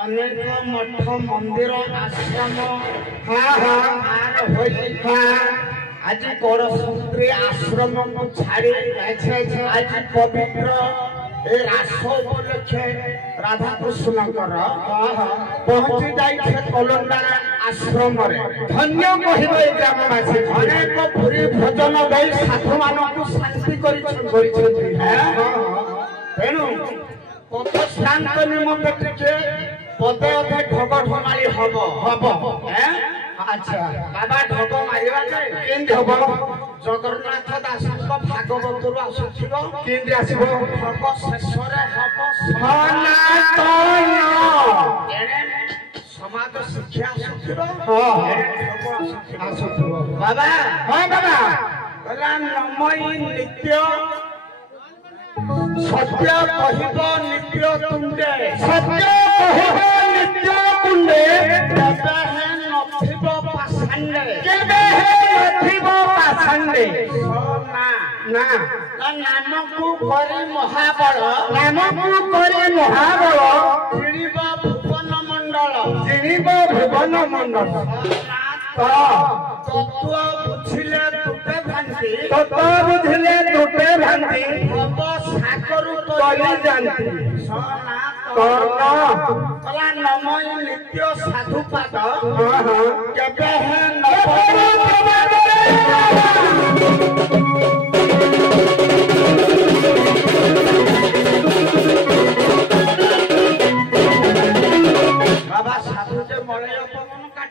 अनेक मठ मंदिर आश्रम आज बड़ सुंदरी आश्रम को छाड़ी आज पवित्र रास उपलक्षे राधा कृष्ण पहुंची जाइए कलंडा आश्रम धन्य कहे ग्रामवासी अनेक पुरी भोजन दे साधु मानक शांति तेणु पथ शांत निमंत्रण टे पदे अधे ढग ढमाली हम अच्छा बाबा ढग मारिबा केंदी हबो जगन्नाथ दास भागवत आसुथिबो केंदी आसीबो ढग शेषरे हबो सनातन एने समाज शिक्षा आसुथिबो बाबा हां बाबा कला नमय नित्य सत्य कहिब नित्य तुंडे सत्य कहिब नित्य कुंडे केबे हे नथिब पासंडे केबे हे नथिब पासंडे ना ना नामकु करी महाबल जिणिब भुवन मंडल तत्व बुझिले टूटे भ्रांति हब साकरु तली जानती कला नमय नित्य साधु पाद केबे हे बाबा साधु जे मळे अपमान काठ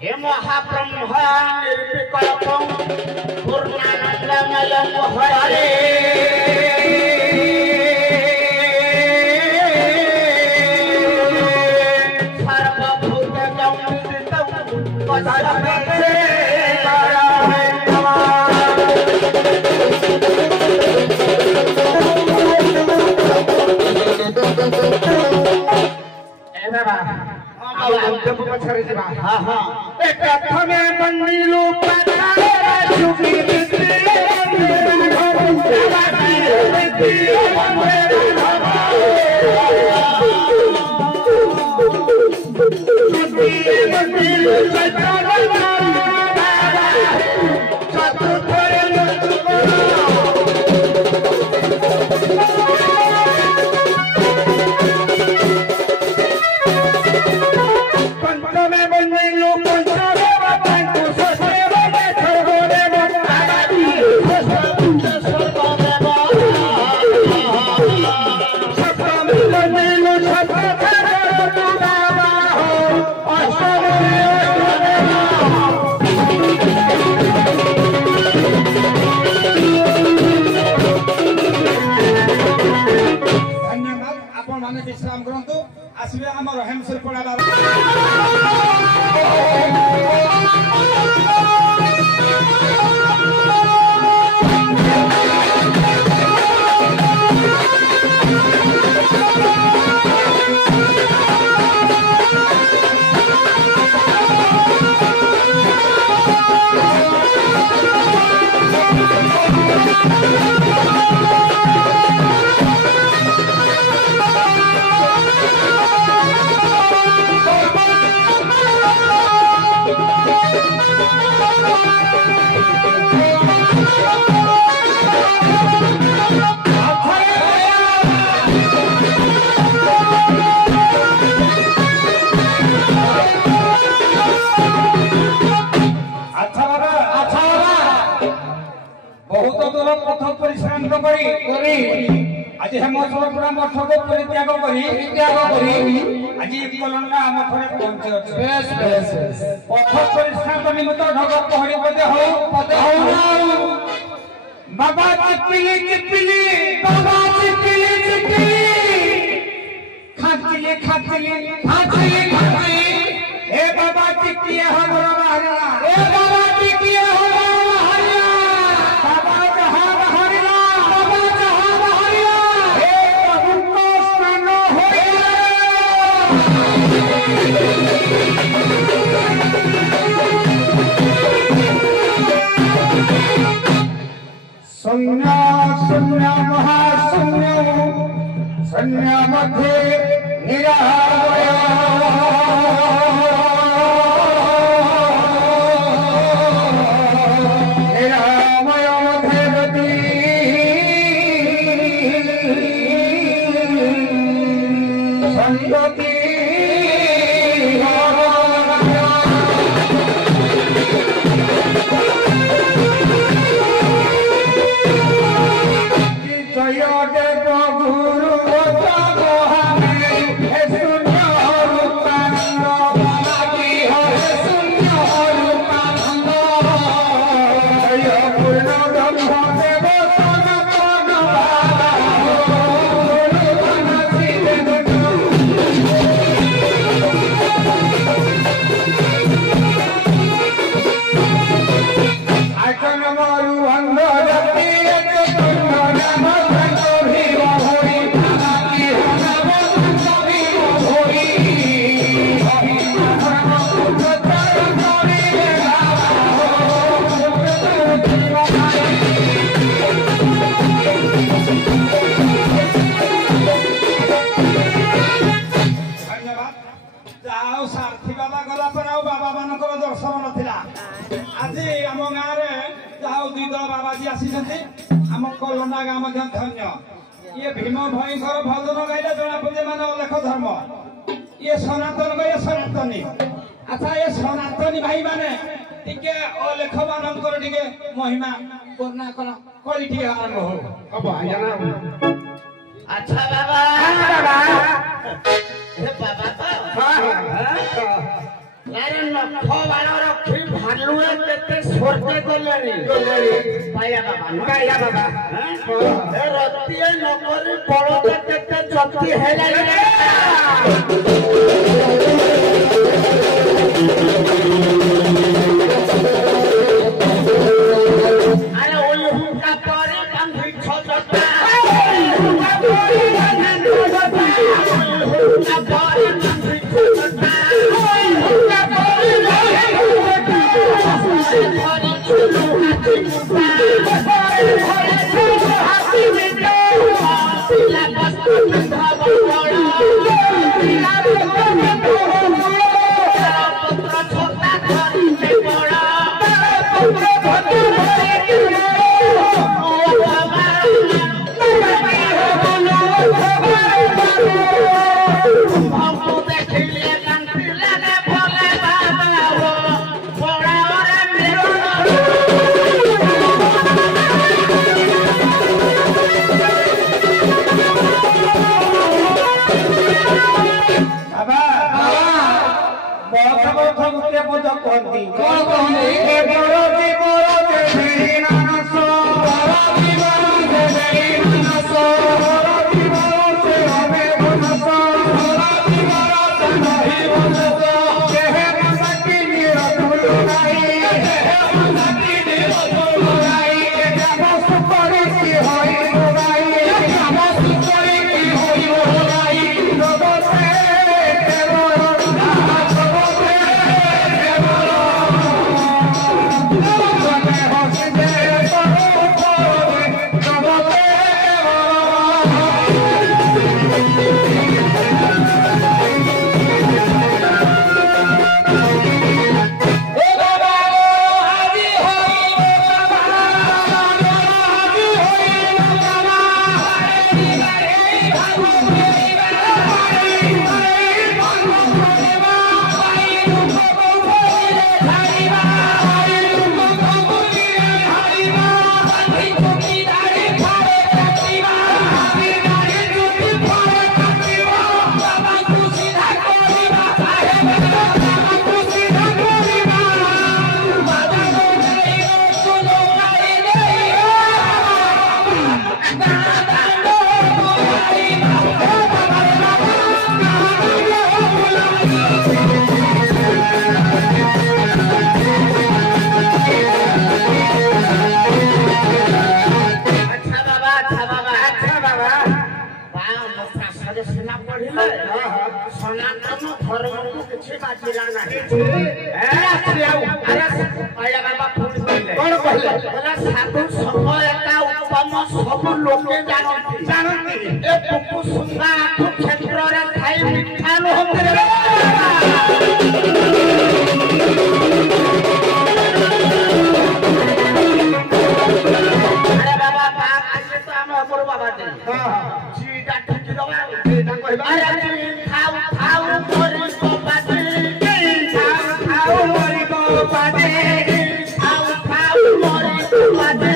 हे महाब्रह्म निर्विकल्पं पूर्णानंदमयं हरे सर्वभूतजं विदितं पदमेते प्रथमे बंदिलू विश्राम करंतु आसबे हमर हेमसर पड़ा पथ परिश्रम करी आज हेमचंद्रपुर मठ को परित्याग करी आज कलंडा मठरे पहुंचे पथ परिश्रम निमित्त ढग पहरी पदे हो बाबा चिपिली बाबा चिपिली खाचिली ए बाबा चिपिया हो बाबा ए बाबा चिपिया हो शून्य महाशून्य धन्य मध्ये निरामय निरामय देवती संगति धन्य ये भीम भाई भजन गाइला जना पड़े माने लेख धर्म ये सनातन गए सनातनी अच्छा ये सनातनी भाई माने टिके लेख मानकर टिके महिमा करना करी टिके आरंभ हो अब आजना अच्छा बाबा हे बाबा हां नारायण नखो बाण रखी भालुए केते सोरते गलेनी पाया बाबा ए रतिए नकरी पड़ते केते जति हेलानी अरे ओली हुका परे बांधी छजता हुका परे बांधी छजता हुका परे बांधी छजता साधु समय सब लोके जानती ए पुपु सुंगा आखु क्षेत्र रे खाई मिठा नहते रे अरे बाबा बाप आजे तो हम हमर बाबा दे हां सीटा ठीक दबा सीटा कहबा अरे खाऊ खाऊ मोरी बाबा दे खाऊ मोरी बाबा दे खाऊ खाऊ मोरी बाबा दे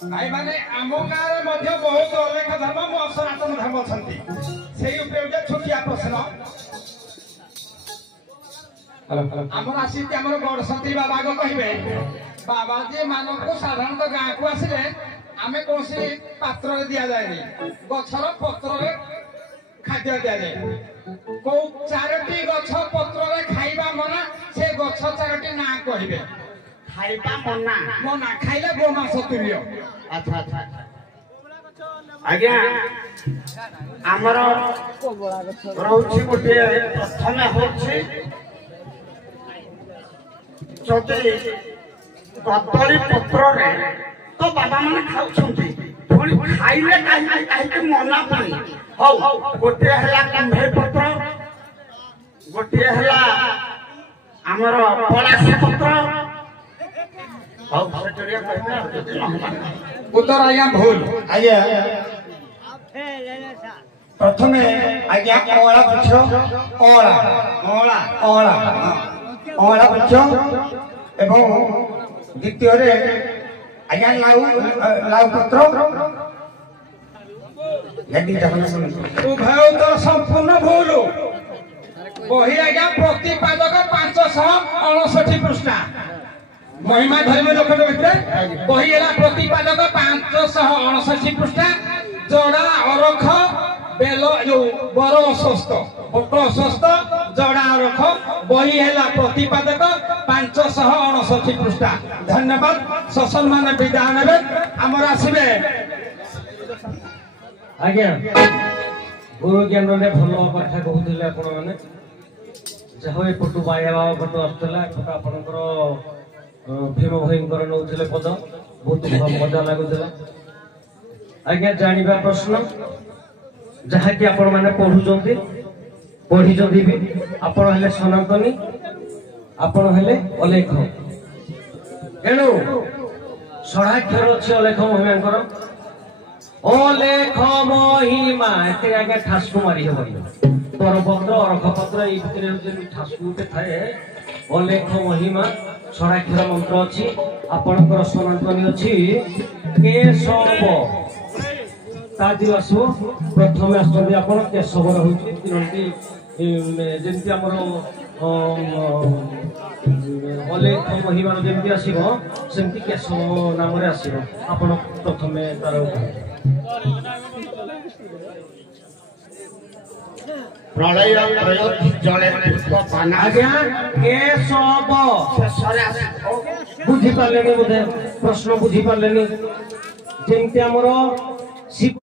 भाई माने आम गाँव में बहुत अलेख धर्म मो सनातन धर्म अच्छा छोटिया प्रश्न आम आसी गड़सती बाबा को कहे बाबाजी मानक साधारणतः गाँव को आसिले आम कौन पात्र दि जाए गचर पत्र खाद्य दि जाए कौ चारोटी गछ पत्र खाइबा मना से गछ चारोटी ना कहे खाइबा मना मना खाइले गोमांस तुल्य अच्छा अच्छा आज्ञा आमर रहुछि गोटे प्रथमे होछि जदि कदली पत्र रे तो बाबा माने खाउछंती पुणी खाइले काहे मना पुणी हौ गोटे हला कुंभे पत्र गोटे हला आमर पलासी पत्र उत्तर आज्ञा भूल आज्ञा प्रथमे आज्ञा अला वृक्ष अला अला अला अला वृक्ष एवं द्वितीय रे आज्ञा लाउ पत्र उभय उत्तर संपूर्ण भूल बही आज्ञा प्रतिपादक 559 पृष्ठा महिमा धर्म लोक बही है प्रतिपादक 559 पृष्ठा जड़ा अरख बेल जो बर अस्वस्थ बट अस्वस्थ जड़ा अरख बही है प्रतिपादक 559 पृष्ठा धन्यवाद ससल मान विदाय ने आमर आसबे आज्ञा गुरु ज्ञान ने भल कथा कहते आपण मैंने जहाँ एपटू बाया बाबा पटू आसला एपट आपंकर भीम भयंकर नौले पद बहुत मजा लगुला आज्ञा जानिबा प्रश्न जहाँ कि आपण मैंने पढ़ुचंती पढ़ी भी आपण हेले सनातनी आपण हेले अलेख एणु षडाक्षर अच्छे अलेख महिमांकर अलेख महिमा एते आज्ञा ठासकु मारी हेबनी परपत्र अरखपत्र ये भितर ठासकु गोटे थाए अलेख महिमा षडाक्षर मंत्र अच्छी आपणकर सनातनी अच्छी केशव तादि आसो प्रथम आसुँच आप केशवर हूँ जमी ଅଲେଖ ମହିମାର ଯେମିତି ଆସିବ ସେମିତି କେଶବ ନାମରେ ଆସିବ। ଆପଣ ପ୍ରଥମେ ତାର ପ୍ରଳୟ ତ୍ରୟୋଦଶୀ ଜଳେ ପୁଷ୍ପପାନ ଆଜ୍ଞା କେଶବ ଶେଷରେ ଆସି ବୁଝିପାରିଲେନି ବୋଧେ ପ୍ରଶ୍ନ ବୁଝିପାରିଲେନି ଯେମିତି ଆମର ଶିବ